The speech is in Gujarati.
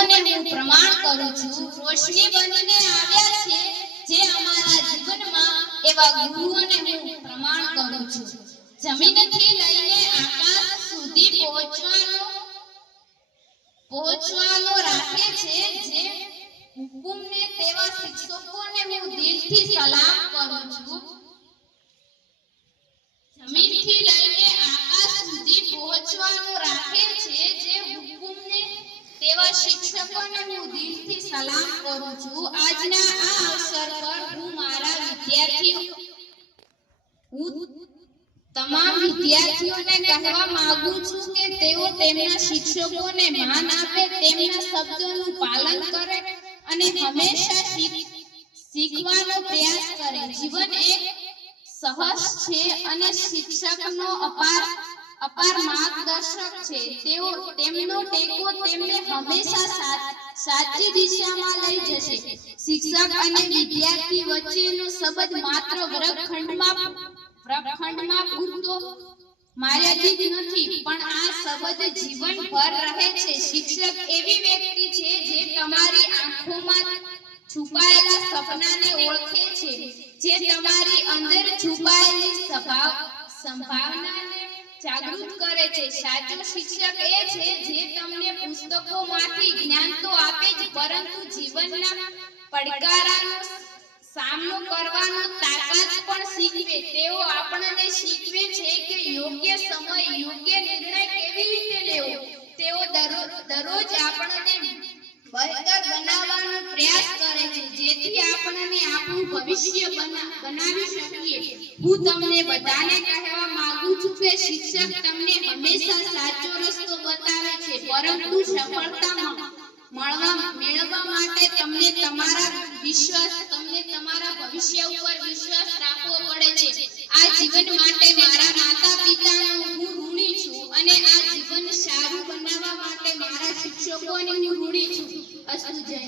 અને હું પ્રમાણ કરું છું, રોશની બનીને આવ્યા છે, જે અમારા જીવનમાં એવા ગુરુઓને હું પ્રમાણ કરું છું. જમીનથી લઈને આકાશ સુધી પહોંચવાનો પહોંચવાનો રાખે છે, જે હુકુમને તેવા શિક્ષકોને હું દિલથી સલામ કરું છું. શિક્ષકોને હું દિલથી સલામ કરું છું. આજના આ અવસર પર હું મારા વિદ્યાર્થીઓ તમામ વિદ્યાર્થીઓને કહેવા માંગુ છું કે તેઓ તેમના શિક્ષકોને માન આપે, તેમના શબ્દોનું પાલન કરે અને હંમેશા શીખવાનો પ્રયાસ કરે. જીવન એક સહજ છે અને શિક્ષકનો અપાર અપાર માર્ગદર્શક છે. તેઓ તેમનો ટેકો તેમને હંમેશા સાચી દિશામાં લઈ જશે. શિક્ષક અને વિદ્યાર્થી વચ્ચેનો સંબંધ માત્ર વર્ગખંડમાં પ્રખંડમાં પૂરતો મર્યાદિત નથી, પણ આ સંબંધ જીવનભર રહે છે. શિક્ષક એવી વ્યક્તિ છે જે તમારી આંખોમાં છુપાયેલા સપનાને ઓળખે છે, જે તમારી અંદર છુપાયેલી સંભાવનાને જાગૃત કરે છે. સાચો શિક્ષક એ છે જે તમને પુસ્તકોમાંથી જ્ઞાન તો આપે જ, પરંતુ જીવનના પડકારાનો સામનો કરવાનો તાકાત પણ શીખવે. તેઓ આપણને શીખવે છે કે યોગ્ય સમય, યોગ્ય નિર્ણય કેવી રીતે લેવો. તેઓ દરરોજ આપણને બહેતર બનાવવાનો પ્રયાસ કરે છે. જેથી આપણને આપણું ભવિષ્ય બનાવી શકીએ. હું તમને બધાને કહેવા માંગુ છું આ જીવન માટે મારા માતા પિતાનો હું ઋણી છું અને આ જીવન સારું બનાવવા માટે મારા શિક્ષકોની હું ઋણી છું. અસ્તુ જય